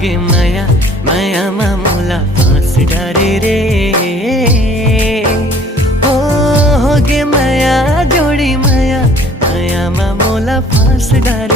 गे माया मायामा मोला फाँस डारे रे। हो गे माया जोडी माया मायामा मोला फाँस डारे।